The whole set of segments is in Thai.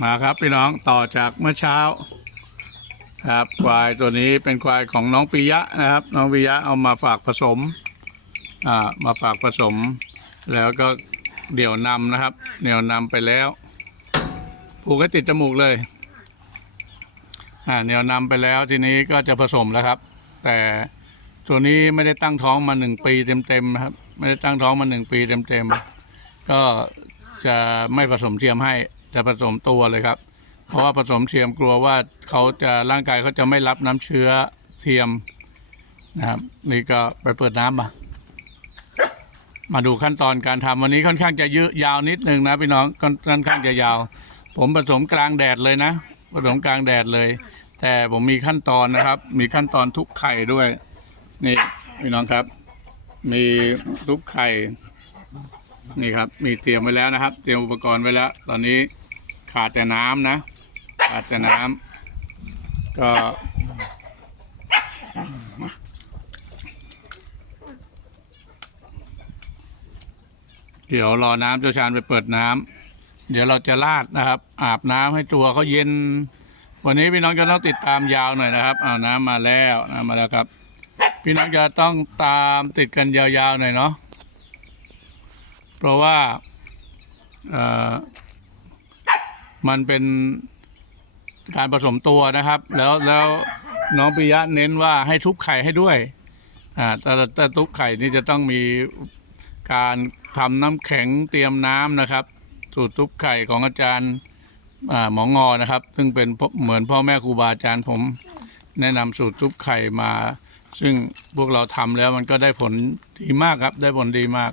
มาครับพี่น้องต่อจากเมื่อเช้า ครับควายตัวนี้เป็นควายของน้องปิยะนะครับ น้องปิยะเอามาฝากผสมอ่ามาฝากผสม แล้วก็เดี่ยวนำนะครับ เดี่ยวนำไปแล้วผูกให้ติดจมูกเลยอ่าเดี่ยวนำไปแล้วทีนี้ก็จะผสมแล้วครับ แต่ตัวนี้ไม่ได้ตั้งท้องมาหนึ่งปีเต็มๆนะครับ ไม่ได้ตั้งท้องมาหนึ่งปีเต็มๆก็จะไม่ผสมเทียมให้ จะผสมตัวเลยครับ เพราะว่าผสมเทียมกลัวว่าเขาจะร่างกายเขาจะไม่รับน้ำเชื้อเทียมนะครับ นี่ก็ไปเปิดน้ำมา มาดูขั้นตอนการทำวันนี้ค่อนข้างจะยืดยาวนิดนึงนะพี่น้องค่อนค่อนข้างจะยาว ผมผสมกลางแดดเลยนะผสมกลางแดดเลย แต่ผมมีขั้นตอนนะครับ มีขั้นตอนทุกไข่ด้วย นี่พี่น้องครับ มีทุกไข่นี่ครับ มีเตรียมไว้แล้วนะครับ เตรียมอุปกรณ์ไว้แล้ว ตอนนี้ ขาดแต่น้ำนะ ขาดแต่น้ำก็เดี๋ยวรอน้ำเจ้าชานไปเปิดน้ำเดี๋ยวเราจะลาดนะครับ อาบน้ำให้ตัวเขาเย็น วันนี้พี่น้องจะต้องติดตามยาวหน่อยนะครับเอาน้ำมาแล้วน้ำมาแล้วครับ พี่น้องจะต้องตามติดกันยาวๆหน่อยเนาะเพราะว่าเอ่อ มันเป็นการผสมตัวนะครับ แล้วแล้วน้องปิยะเน้นว่าให้ทุบไข่ให้ด้วยอ่าแต่แต่ทุบไข่นี่จะต้องมีการทำน้ำแข็งเตรียมน้ำนะครับ สูตรทุบไข่ของอาจารย์หมองอนะครับ ซึ่งเป็นเหมือนพ่อแม่ครูบาอาจารย์ผมแนะนำสูตรทุบไข่มา ซึ่งพวกเราทำแล้วมันก็ได้ผลดีมากครับ ได้ผลดีมาก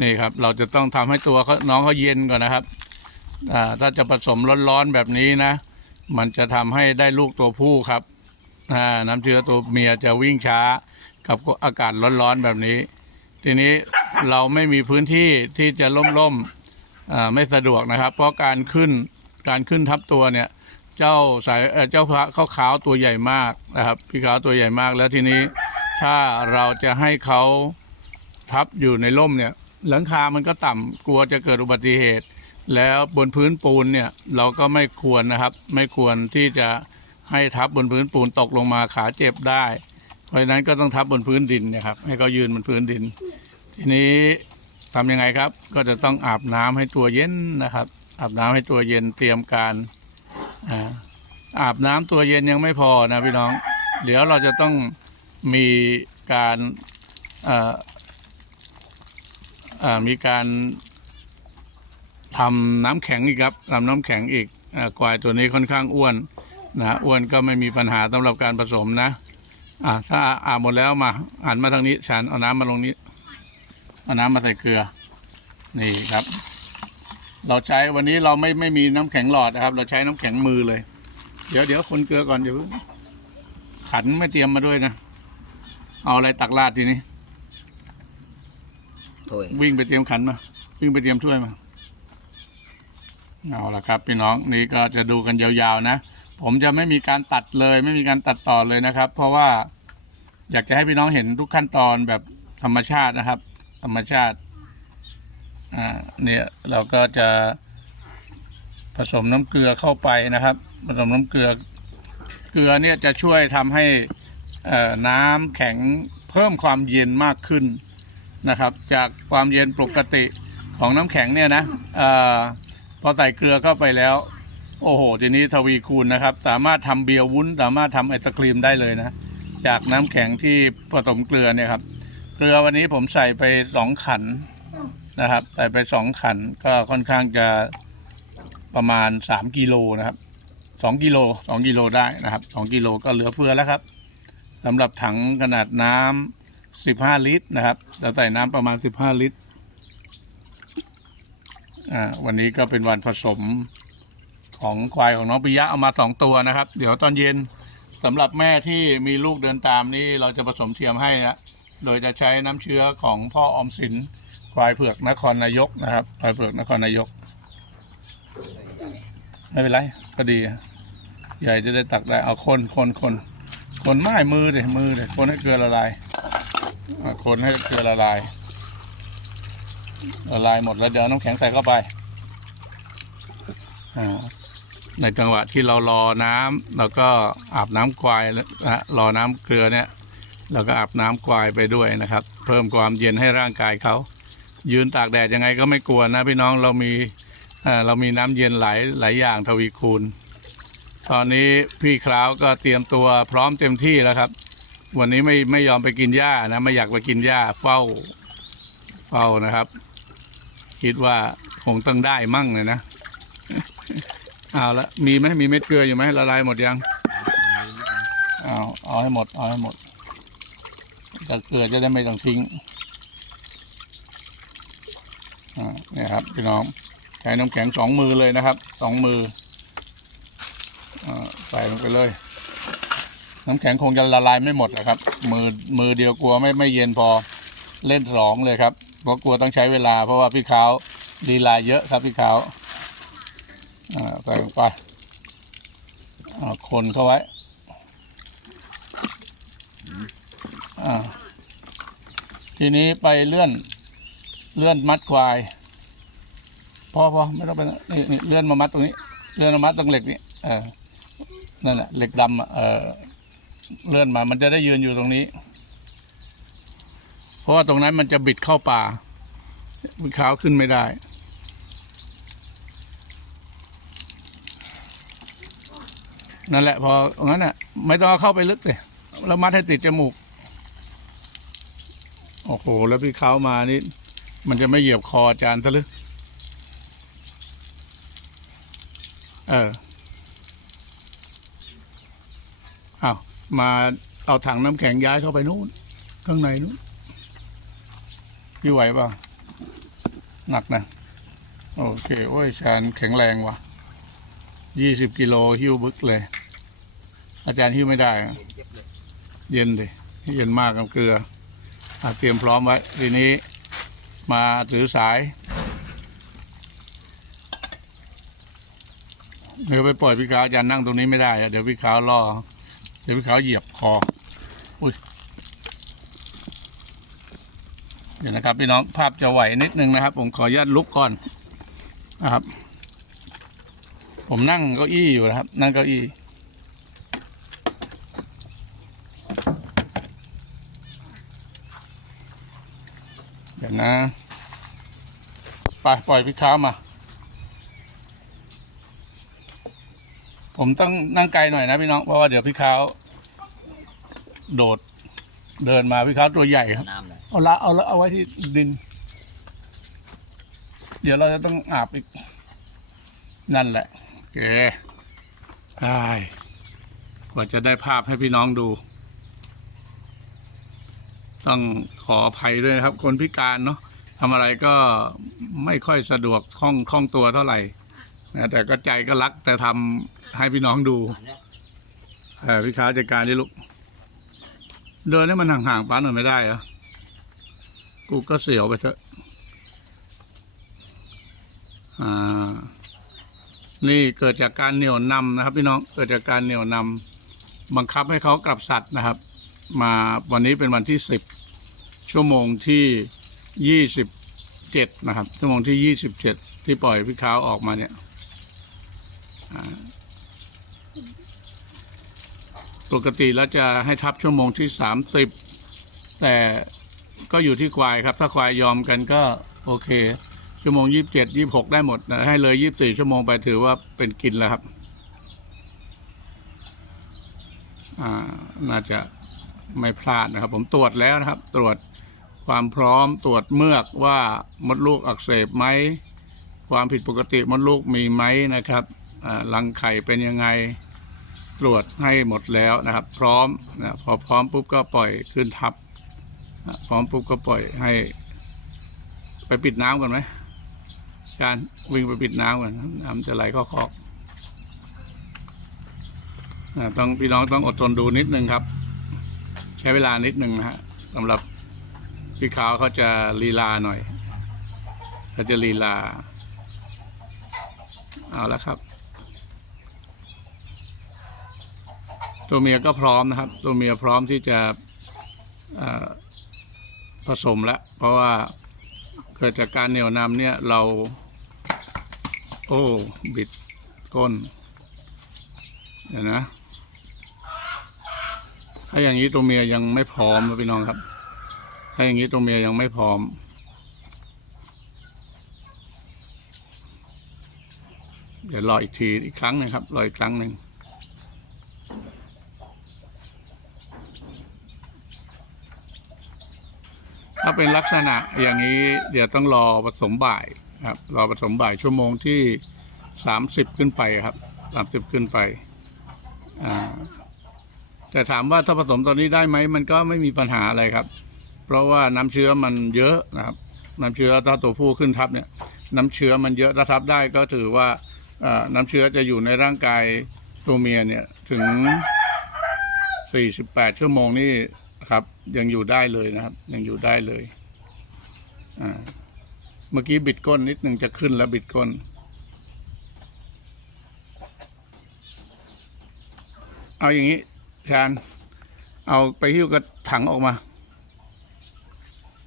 นี่ครับ เราจะต้องทำให้ตัวเขาน้องเขาเย็นก่อนนะครับ ถ้าจะผสมร้อนๆแบบนี้นะ มันจะทำให้ได้ลูกตัวผู้ครับน้ำเชื้อตัวเมียจะวิ่งช้ากับอากาศร้อนๆแบบนี้ ทีนี้เราไม่มีพื้นที่ที่จะล่มๆไม่สะดวกนะครับ เพราะการขึ้นการขึ้นทับตัวเนี่ยเจ้าสายเจ้าพระเขาขาวตัวใหญ่มากนะครับพี่ขาวตัวใหญ่มากแล้วทีนี้ถ้าเราจะให้เขาทับอยู่ในร่มเนี่ย หลังคามันก็ต่ำกลัวจะเกิดอุบัติเหตุ แล้วบนพื้นปูนเนี่ยเราก็ไม่ควรนะครับ ไม่ควรที่จะให้ทับบนพื้นปูนตกลงมาขาเจ็บได้ เพราะฉะนั้นก็ต้องทับบนพื้นดินนะครับ ให้เขายืนบนพื้นดิน ทีนี้ทำยังไงครับ ก็จะต้องอาบน้ำให้ตัวเย็นนะครับ อาบน้ำให้ตัวเย็นเตรียมการอาบน้ำตัวเย็นยังไม่พอนะพี่น้อง เดี๋ยวเราจะต้องมีการมีการ ทำน้ำแข็งอีกครับทำน้ำแข็งอีกเอ่อควายตัวนี้ค่อนข้างอ้วนนะอ้วนก็ไม่มีปัญหาสำหรับการผสมนะอ่าถ้าอาบหมดแล้วมาหันมาทางนี้ฉันเอาน้ำมาลงนี้เอาน้ำมาใส่เกลือนี่ครับ เราใช้วันนี้เราไม่ไม่มีน้ำแข็งหลอดนะครับ เราใช้น้ำแข็งมือเลย เดี๋ยวเดี๋ยวคนเกลือก่อนเดี๋ยวขันไม่เตรียมมาด้วยนะเอาอะไรตักราดทีนี้ถ้วยวิ่งไปเตรียมขันมาวิ่งไปเตรียมถ้วยมา เอาละครับพี่น้องนี่ก็จะดูกันยาวๆนะ ผมจะไม่มีการตัดเลย ไม่มีการตัดต่อเลยนะครับ เพราะว่าอยากจะให้พี่น้องเห็นทุกขั้นตอนแบบธรรมชาตินะครับ ธรรมชาติอ่าเนี่ยเราก็จะผสมน้ำเกลือเข้าไปนะครับ ผสมน้ำเกลือเกลือเนี่ยจะช่วยทำให้น้ำแข็งเพิ่มความเย็นมากขึ้นนะครับ จากความเย็นปกติของน้ำแข็งเนี่ยนะเออพอใส่เกลือเข้าไปแล้ว โอ้โห ทีนี้ทวีคูณนะครับ สามารถทำเบียร์วุ้น สามารถทำไอศครีมได้เลยนะ จากน้ำแข็งที่ผสมเกลือเนี่ยครับ เกลือวันนี้ผมใส่ไปสองขันนะครับ ใส่ไปสองขันก็ค่อนข้างจะประมาณสามกิโลนะครับสองกิโลสองกิโลได้นะครับสองกิโลก็เหลือเฟือแล้วครับสำหรับถังขนาดน้ำสิบห้าลิตรนะครับจะใส่น้ำประมาณสิบห้าลิตร อ่าวันนี้ก็เป็นวันผสมของควายของน้องปิยะเอามาสองตัวนะครับ เดี๋ยวตอนเย็นสำหรับแม่ที่มีลูกเดินตามนี่เราจะผสมเทียมให้นะโดยจะใช้น้ำเชื้อของพ่ออมสินควายเผือกนครนายกนะครับควายเผือกนครนายก ไม่เป็นไรก็ดี ใหญ่จะได้ตักได้เอาคนคนคนคนไม้มือเดมือเดคนให้เกลือละลายคนให้เกลือละลาย ละลายหมดแล้วเดี๋ยวเอาน้ำแข็งใส่เข้าไปในจังหวะที่เรารอน้ำแล้วก็อาบน้ำควายนะฮะรอน้ำเกลือเนี่ยเราก็อาบน้ำควายไปด้วยนะครับ เพิ่มความเย็นให้ร่างกายเขายืนตากแดดยังไงก็ไม่กลัวนะพี่น้องเรามีเอ่อเรามีน้ำเย็นหลายหลายอย่างทวีคูณ ตอนนี้พี่คราวก็เตรียมตัวพร้อมเต็มที่แล้วครับ วันนี้ไม่ไม่ยอมไปกินหญ้านะไม่อยากไปกินหญ้าเฝ้า เฝ้านะครับ คิดว่าคงต้องได้มั่งเลยนะเอาละมีไหมมีเม็ดเกลืออยู่ไหมละลายหมดยังเอาเอาให้หมด เอาให้หมดแต่เกลือจะได้ไม่ต้องทิ้งเนี่ยครับพี่น้องใช้น้ำแข็งสองมือเลยนะครับสองมืออใส่ลงไปเลย น้ำแข็งคงจะละลายไม่หมดนะครับ มือมือเดียวกลัวไม่ไม่เย็นพอเล่นสองเลยครับ เพราะกลัวต้องใช้เวลา เพราะว่าพี่เขาดีลาเยอะครับพี่เขาอ่าใส่ลงไปคนเข้าไว้ทีนี้ไปเลื่อนเลื่อนมัดควายพอพอไม่ต้องไปนี่นี่เลื่อนมามัดตรงนี้ เลื่อนมามัดตรงเหล็กนี่เออนั่นแหละเหล็กดำเออเลื่อนมามันจะได้ยืนอยู่ตรงนี้ เพราะว่าตรงนั้นมันจะบิดเข้าป่าขาวขึ้นไม่ได้ นั่นแหละ พองั้นอะ ไม่ต้องเข้าไปลึกเลยแล้วมัดให้ติดจมูก โอ้โห แล้วพี่เขามานี่ มันจะไม่เหยียบคออาจารย์ซะหรือเออเอามาเอาถังน้ำแข็งย้ายเข้าไปนู่น ข้างในนู้น พี่ไหวเปล่าหนักนะ โอเค โอ้ยชานแข็งแรงว่ะยี่สิบกิโลหิ้วบึกเลย อาจารย์หิ้วไม่ได้ เย็นดิเย็นมากกับเกลืออเตรียมพร้อมไว้ ทีนี้มาถือสายเดี๋ยวไปปล่อยพี่ขาวอาจารย์นั่งตรงนี้ไม่ได้ เดี๋ยวพี่ขาวล่อ เดี๋ยวพี่ขาวเหยียบคออุ้ย เดี๋ยวนะครับพี่น้องภาพจะไหวนิดนึงนะครับ ผมขออนุญาตลุกก่อนนะครับ ผมนั่งเก้าอี้อยู่นะครับ นั่งเก้าอี้เดี๋ยวนะไปปล่อยพี่ค้ามา ผมต้องนั่งไกลหน่อยนะพี่น้องเพราะว่าเดี๋ยวพี่ค้าโดดเดินมาพี่ค้าตัวใหญ่ครับน้ำ เอาละเอาละเอาไว้ที่ดิน เดี๋ยวเราจะต้องอาบอีก นั่นแหละโอเคได้กว่าจะได้ภาพให้พี่น้องดู ต้องขออภัยด้วยนะครับ คนพิการเนาะทำอะไรก็ไม่ค่อยสะดวกคล่องคล่องตัวเท่าไหร่นะแต่ก็ใจก็รักแต่ทำให้พี่น้องดูพี่ค้าจัดการดิลูกเดินให้มันห่างๆป้าหน่อยไม่ได้เหรอ กูก็เสียวไปเถอะอ่า นี่เกิดจากการเหนี่ยวนำนะครับ พี่น้องเกิดจากการเหนี่ยวนำบังคับให้เขากลับสัตว์นะครับ มาวันนี้เป็นวันที่สิบชั่วโมงที่ยี่สิบเจ็ดนะครับ ชั่วโมงที่ยี่สิบเจ็ดที่ปล่อยพี่ค้าวออกมาเนี่ยปกติแล้วจะให้ทับชั่วโมงที่สามสิบแต่ ก็อยู่ที่ควายครับ ถ้าควายยอมกันก็โอเค ชั่วโมงยี่สิบเจ็ดยี่บหกได้หมดนะให้เลยยี่บสี่ชั่วโมงไปถือว่าเป็นกินแล้วครับ อ่าน่าจะไม่พลาดนะครับ ผมตรวจแล้วนะครับ ตรวจความพร้อมตรวจเมือกว่ามดลูกอักเสบไหมความผิดปกติมดลูกมีไหมนะครับรังไข่เป็นยังไงตรวจให้หมดแล้วนะครับ พร้อมนะพอพร้อมปุ๊บก็ปล่อยขึ้นทับ พร้อมปุ๊บก็ปล่อยให้ ไปปิดน้ำก่อนไหมการวิ่งไปปิดน้ำก่อนน้ำจะไหลเข้าคอกต้องพี่น้องต้องอดทนดูนิดนึงครับ ใช้เวลานิดนึงนะฮะสำหรับพี่ขาวเขาจะลีลาหน่อยเขาจะลีลา เอาละครับ ตัวเมียก็พร้อมนะครับ ตัวเมียพร้อมที่จะ ผสมแล้วเพราะว่าเกิดจากการเหนี่ยวนำเนี่ยเรา โอ้บิดก้นเดี๋ยวนะ ถ้าอย่างนี้ตัวเมียยังไม่พร้อมนะพี่น้องครับ ถ้าอย่างนี้ตัวเมียยังไม่พร้อมเดี๋ยวรออีกทีอีกครั้งหนึ่งครับรออีกครั้งหนึ่ง เป็นลักษณะอย่างนี้เดี๋ยวต้องรอผสมบ่ายครับรอผสมบ่ายชั่วโมงที่สามสิบขึ้นไปครับสามสิบขึ้นไปแต่ถามว่าถ้าผสมตอนนี้ได้ไหมมันก็ไม่มีปัญหาอะไรครับ เพราะว่าน้ำเชื้อมันเยอะนะครับน้ำเชื้อถ้าตัวผู้ขึ้นทับเนี่ย น้ำเชื้อมันเยอะถ้าทับได้ก็ถือว่าน้ำเชื้อจะอยู่ในร่างกายตัวเมียเนี่ยถึง 48 ชั่วโมงนี่ ครับ ยังอยู่ได้เลยนะครับ ยังอยู่ได้เลยอ่าเมื่อกี้บิดก้นนิดหนึ่งจะขึ้นแล้วบิดก้นเอาอย่างนี้ชานเอาไปหิ้วกระถังออกมา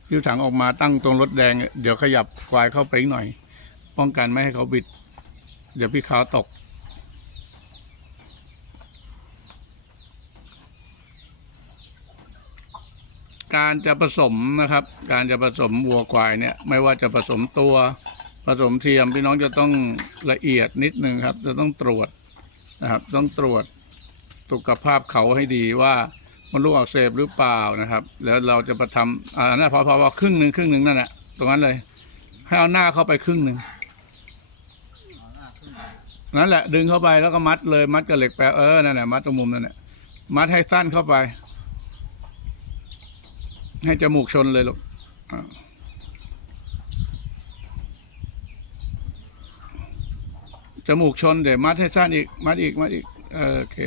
หิ้วถังออกมาตั้งตรงรถแดง เดี๋ยวขยับควายเข้าไปหน่อย ป้องกันไม่ให้เขาบิด เดี๋ยวพี่ขาวตก การจะผสมนะครับ การจะผสมวัวควายเนี่ยไม่ว่าจะผสมตัวผสมเทียมพี่น้องจะต้องละเอียดนิดนึงครับ จะต้องตรวจนะครับ ต้องตรวจสุขภาพเขาให้ดีว่ามันลูกอักเสบหรือเปล่านะครับ แล้วเราจะประทำอ่านั่นพอพอพอครึ่งหนึ่งครึ่งหนึ่งนั่นแหละตรงนั้นเลย ให้เอาหน้าเข้าไปครึ่งหนึ่งนั่นแหละ ดึงเข้าไปแล้วก็มัดเลยมัดกับเหล็กแปะเออนั่นแหละมัดตรงมุมนั่นแหละมัดให้สั้นเข้าไป ให้จมูกชนเลยลูกอ่าจมูกชนเดี๋ยวมัดให้สั้นอีก มัดอีก มัดอีก โอเค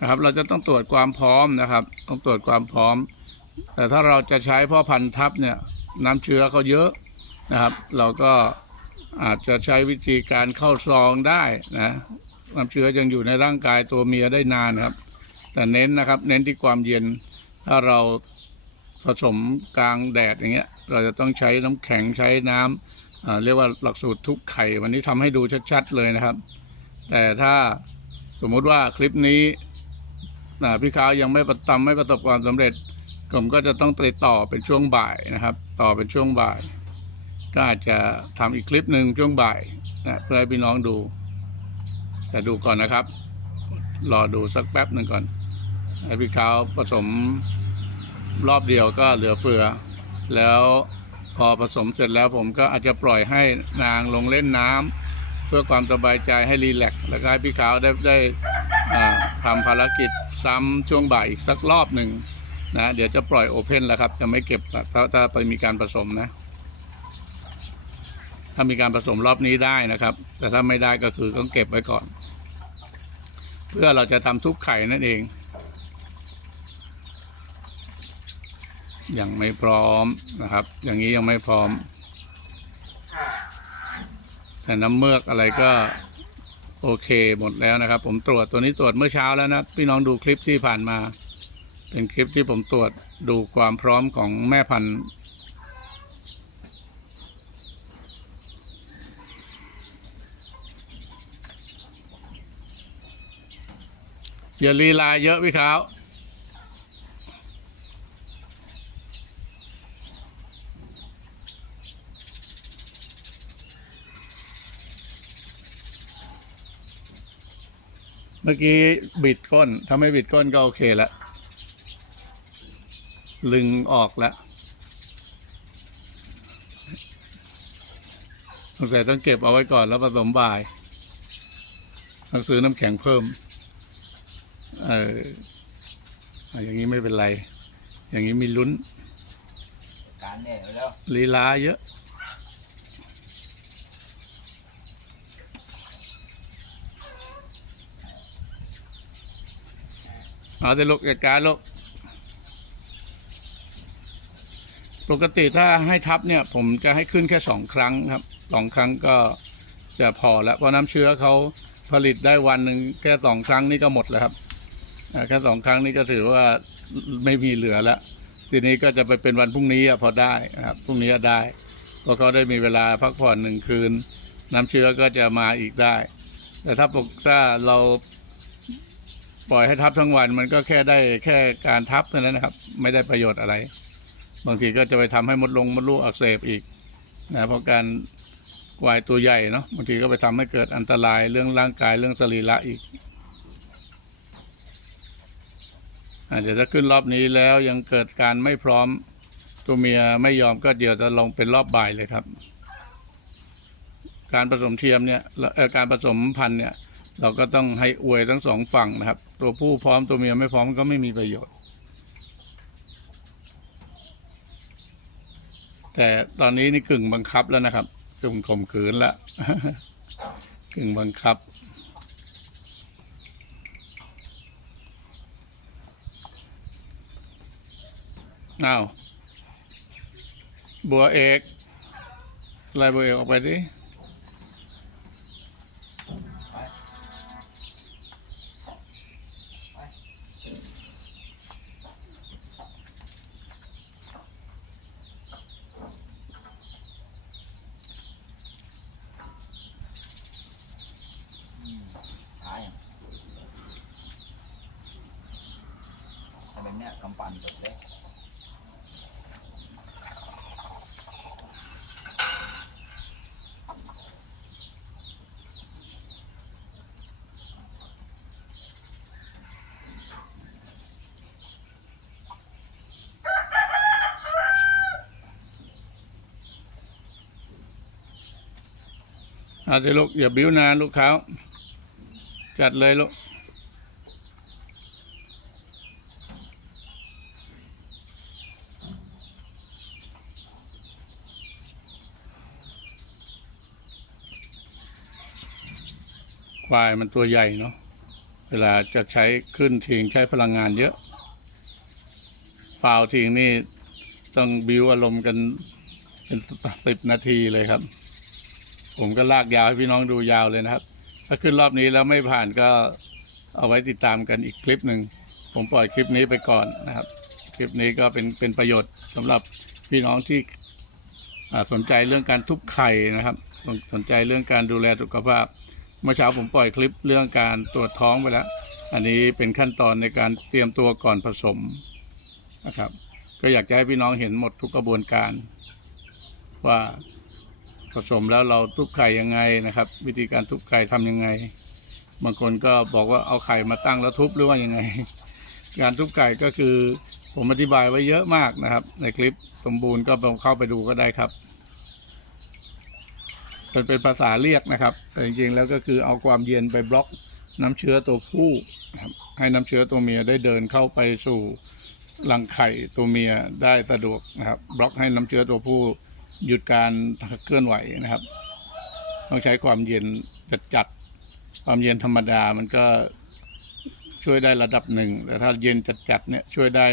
นะครับ เราจะต้องตรวจความพร้อมนะครับ ต้องตรวจความพร้อม แต่ถ้าเราจะใช้พ่อพันธุ์ทับเนี่ย น้ำเชื้อเขาเยอะนะครับ เราก็อาจจะใช้วิธีการเข้าซองได้นะน้ำเชื้อยังอยู่ในร่างกายตัวเมียได้นานครับ แต่เน้นนะครับ เน้นที่ความเย็น ถ้าเราผสมกลางแดดอย่างเงี้ย เราจะต้องใช้น้ำแข็งใช้น้ำอ่าเรียกว่าหลักสูตรทุกไข่ วันนี้ทำให้ดูชัด ๆ เลยนะครับ แต่ถ้าสมมุติว่าคลิปนี้พี่ขายังไม่ประทำไม่ประสบความสำเร็จ ผมก็จะต้องติดต่อเป็นช่วงบ่ายนะครับ ต่อเป็นช่วงบ่าย ก็อาจจะทำอีกคลิปหนึ่งช่วงบ่ายนะเพื่อให้พี่น้องดู แต่ดูก่อนนะครับ รอดูสักแป๊บหนึ่งก่อน ให้พี่ขาวผสมรอบเดียวก็เหลือเฟือ แล้วพอผสมเสร็จแล้วผมก็อาจจะปล่อยให้นางลงเล่นน้ำเพื่อความสบายใจให้รีแลกซ์แล้วก็ให้พี่ขาวได้ได้ทำภารกิจซ้ำช่วงบ่ายอีกสักรอบหนึ่งนะเดี๋ยวจะปล่อยโอเพนแล้วครับ จะไม่เก็บถ้าถ้าไปมีการผสมนะ ถ้ามีการผสมรอบนี้ได้นะครับ แต่ถ้าไม่ได้ก็คือต้องเก็บไว้ก่อน เพื่อเราจะทำทุบไข่นั่นเอง ยังไม่พร้อมนะครับ อย่างนี้ยังไม่พร้อมแต่น้ำเมือกอะไรก็โอเคหมดแล้วนะครับ ผมตรวจตัวนี้ตรวจเมื่อเช้าแล้วนะพี่น้องดูคลิปที่ผ่านมา เป็นคลิปที่ผมตรวจดูความพร้อมของแม่พันธุ์อย่าลีลาเยอะพี่ขาว เมื่อกี้บิดก้น ถ้าไม่บิดก้นก็โอเคแล้วลึงออกแล้วสงสัยต้องเก็บเอาไว้ก่อนแล้วผสมบ่ายต้องซื้อน้ำแข็งเพิ่ม เออเอาอย่างนี้ไม่เป็นไร อย่างนี้มีลุ้น การเนี่ยแล้วลีลาเยอะ เอาแต่ลูกจัดการลูกปกติถ้าให้ทับเนี่ย ผมจะให้ขึ้นแค่สองครั้งครับสองครั้งก็จะพอแล้วเพราะน้ำเชื้อเขาผลิตได้วันหนึ่งแค่สองครั้งนี่ก็หมดแล้วครับแค่สองครั้งนี่ก็ถือว่าไม่มีเหลือแล้วทีนี้ก็จะไปเป็นวันพรุ่งนี้พอได้นะครับพรุ่งนี้ได้เพราะเขาได้มีเวลาพักผ่อนหนึ่งคืน น้ำเชื้อก็จะมาอีกได้ แต่ถ้าปกถ้าเรา ปล่อยให้ทับทั้งวันมันก็แค่ได้แค่การทับเท่านั้นนะครับ ไม่ได้ประโยชน์อะไร บางทีก็จะไปทำให้มดลงมดลูกอักเสบอีกนะเพราะการวายตัวใหญ่เนาะบางทีก็ไปทำให้เกิดอันตรายเรื่องร่างกายเรื่องสรีระอีกอะเดี๋ยวถ้าขึ้นรอบนี้แล้วยังเกิดการไม่พร้อมตัวเมียไม่ยอมก็เดี๋ยวจะลงเป็นรอบบ่ายเลยครับ การผสมเทียมเนี่ยเออการผสมพันธุ์เนี่ยเราก็ต้องให้อวยทั้งสองฝั่งนะครับ ตัวผู้พร้อมตัวเมียไม่พร้อมก็ไม่มีประโยชน์ แต่ตอนนี้นี่กึ่งบังคับแล้วนะครับกึ่งข่มขืนล้วกึ่งบังคับ อ้าว บัวเอกไล่บัวเอกออกไปดิ ถ้าแบบเนี้ยกำปั้นหมดเลยเอาเดี๋ยวลูกอย่าบิ้วนานลูกเขาจัดเลยลูก ควายมันตัวใหญ่เนาะเวลาจะใช้ขึ้นทิ้งใช้พลังงานเยอะฟาวทิ้งนี่ต้องบิวอารมณ์กันเป็นสิบนาทีเลยครับ ผมก็ลากยาวให้พี่น้องดูยาวเลยนะครับ ถ้าขึ้นรอบนี้แล้วไม่ผ่านก็เอาไว้ติดตามกันอีกคลิปหนึ่งผมปล่อยคลิปนี้ไปก่อนนะครับ คลิปนี้ก็เป็นเป็นประโยชน์สำหรับพี่น้องที่สนใจเรื่องการทุบไข่นะครับ สนใจเรื่องการดูแลสุขภาพ เมื่อเช้าผมปล่อยคลิปเรื่องการตรวจท้องไปแล้ว อันนี้เป็นขั้นตอนในการเตรียมตัวก่อนผสมนะครับ ก็อยากจะให้พี่น้องเห็นหมดทุกกระบวนการ ว่าผสมแล้วเราทุบไข่ยังไงนะครับ วิธีการทุบไข่ทำยังไง บางคนก็บอกว่าเอาไข่มาตั้งแล้วทุบหรือว่ายังไง การทุบไก่ก็คือผมอธิบายไว้เยอะมากนะครับ ในคลิปสมบูรณ์ก็ลองเข้าไปดูก็ได้ครับ เป็นเป็นภาษาเรียกนะครับ แต่จริงๆแล้วก็คือเอาความเย็นไปบล็อกน้ำเชื้อตัวผู้ให้น้ำเชื้อตัวเมียได้เดินเข้าไปสู่รังไข่ตัวเมียได้สะดวกนะครับ บล็อกให้น้ำเชื้อตัวผู้หยุดการเคลื่อนไหวนะครับ ต้องใช้ความเย็นจัดจัดๆความเย็นธรรมดามันก็ช่วยได้ระดับหนึ่ง แต่ถ้าเย็นจัดๆเนี่ยช่วยได้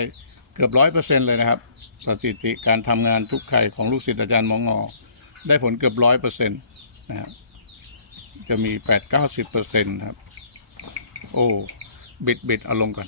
เกือบร้อยเปอร์เซ็นต์เลยนะครับสถิติการทำงานทุกไข่ของลูกศิษย์อาจารย์มองอ ได้ผลเกือบร้อยเปอร์เซ็นต์นะครับจะมีแปดเก้าสิบเปอร์เซ็นต์ครับ โอ้ บิดบิดเอาลงก่อน